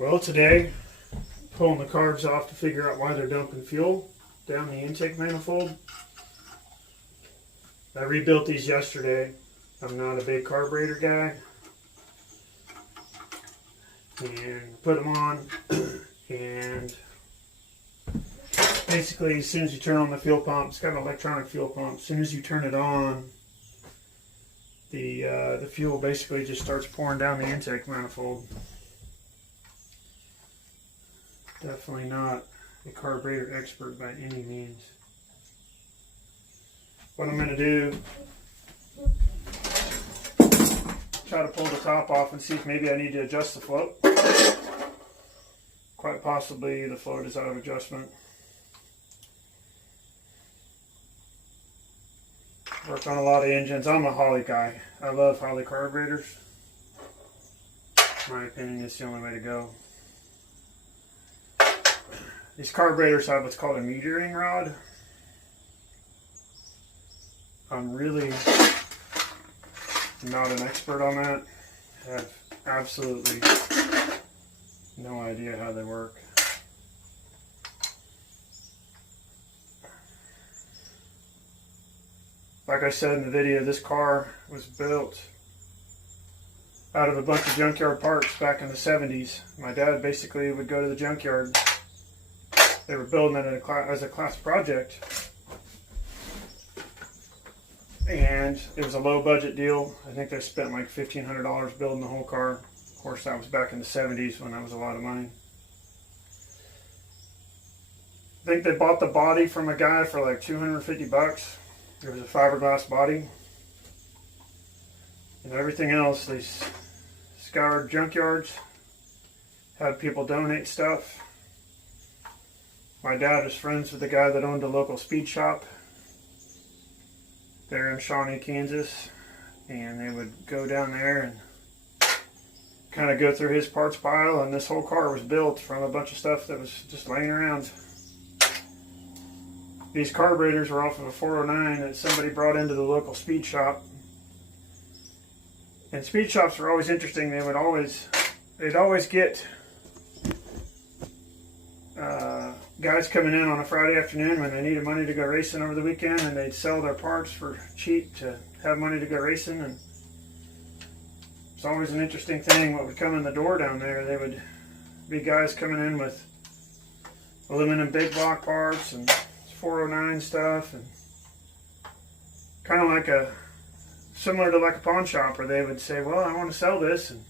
Well, today, pulling the carbs off to figure out why they're dumping fuel down the intake manifold. I rebuilt these yesterday. I'm not a big carburetor guy. And put them on, and basically as soon as you turn on the fuel pump, it's got an electronic fuel pump. As soon as you turn it on, the fuel basically just starts pouring down the intake manifold. Definitely not a carburetor expert by any means. What I'm going to do, try to pull the top off and see if maybe I need to adjust the float. Quite possibly the float is out of adjustment. Worked on a lot of engines. I'm a Holley guy. I love Holley carburetors. In my opinion, it's the only way to go. These carburetors have what's called a metering rod. I'm really not an expert on that. I have absolutely no idea how they work. Like I said in the video, this car was built out of a bunch of junkyard parts back in the 70s. My dad basically would go to the junkyard. They were building it as a class project. And it was a low budget deal. I think they spent like $1,500 building the whole car. Of course, that was back in the 70s when that was a lot of money. I think they bought the body from a guy for like 250 bucks. It was a fiberglass body. And everything else, they scoured junkyards, had people donate stuff. My dad was friends with the guy that owned a local speed shop there in Shawnee, Kansas, and they would go down there and kind of go through his parts pile, and this whole car was built from a bunch of stuff that was just laying around. These carburetors were off of a 409 that somebody brought into the local speed shop. And speed shops were always interesting. They'd always get guys coming in on a Friday afternoon when they needed money to go racing over the weekend, and they'd sell their parts for cheap to have money to go racing. And it's always an interesting thing what would come in the door down there. They would be guys coming in with aluminum big block parts and 409 stuff, and kind of like similar to like a pawn shop, where they would say, well, I want to sell this, and